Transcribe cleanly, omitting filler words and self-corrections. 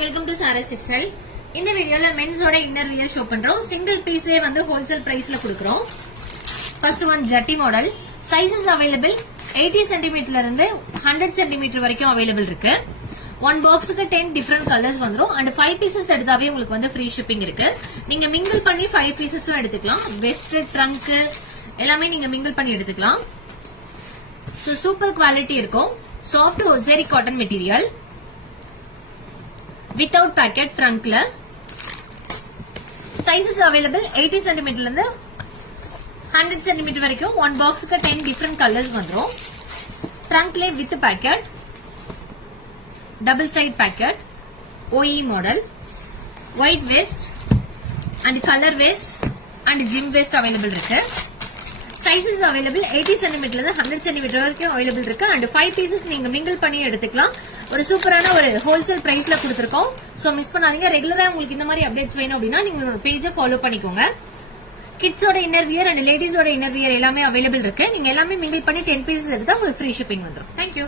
Welcome to charas textile. இந்த வீடியோல மென்ஸோட inner wear show பண்றோம். சிங்கிள் பீஸே வந்து ஹோல்சேல் பிரைஸ்ல கொடுக்குறோம். ஃபர்ஸ்ட் ஒன் ஜட்டி மாடல். சைசஸ் அவைலபிள் 80 சென்டிமீட்டர்ல இருந்து 100 சென்டிமீட்டர் வரைக்கும் அவைலபிள் இருக்கு. ஒன் பாக்ஸுக்கு 10 டிஃபரெண்ட் கலர்ஸ் வந்துரும். அண்ட் 5 பீசஸ் எடுத்தாவே உங்களுக்கு வந்து ஃப்ரீ ஷிப்பிங் இருக்கு. நீங்க மிங்கிள் பண்ணி 5 பீசஸும் எடுத்துக்கலாம். வெஸ்ட், ட்ரங்க் எல்லாமே நீங்க மிங்கிள் பண்ணி எடுத்துக்கலாம். சோ சூப்பர் குவாலிட்டி இருக்கும். Soft hosiery cotton material. Without pocket ட்ரங்க்ல. சைசஸ் அவைலபிள் 80 சென்டிமீட்டர்ல இருந்து 100 சென்டிமீட்டர் வரைக்கும். ஒன் பாக்ஸுக்கு 10 டிஃபரெண்ட் கலர்ஸ் வந்துரும். ட்ரங்க்ல with pocket, double side pocket, OE model, white waist and colour waist and gym waist available இருக்கு. Sizes available 80 சென்டிமீட்டர்ல இருந்து 100 சென்டிமீட்டர் வரைக்கும் அவைலபிள் இருக்கு. அண்ட் 5 பீசஸ் நீங்க மிங்கிள் பண்ணி எடுத்துக்கலாம். ஒரு சூப்பரான ஒரு ஹோல்சேல் பிரைஸ்ல கொடுத்திருக்கோம். சோ மிஸ் பண்ணாதீங்க. ரெகுலரா உங்களுக்கு இந்த மாதிரி அப்டேட்ஸ் வேணும் அப்படின்னா நீங்க ஒரு பேஜை ஃபாலோ பண்ணிக்கோங்க. கிட்ஸோட இன்னர் வியர் அண்ட் லேடிஸோட இன்னர் வியர் எல்லாமே அவைலபிள் இருக்கு. நீங்க எல்லாமே மிங்கிள் பண்ணி 10 பீசஸ் எடுத்தா உங்களுக்கு ஃப்ரீ ஷிப்பிங் வந்துடும். தேங்க்யூ.